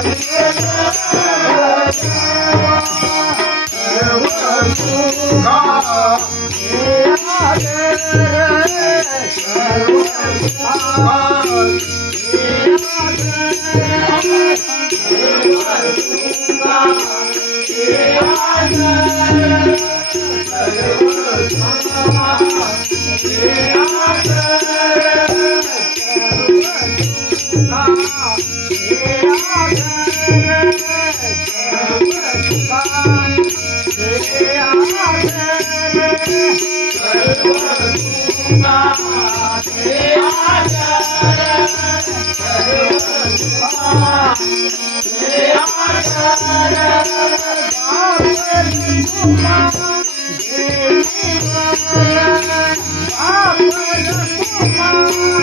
Yeah. Yeah.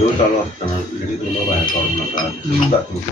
Video चालू असताना ladies room बाहेर काढू नका दाखवून.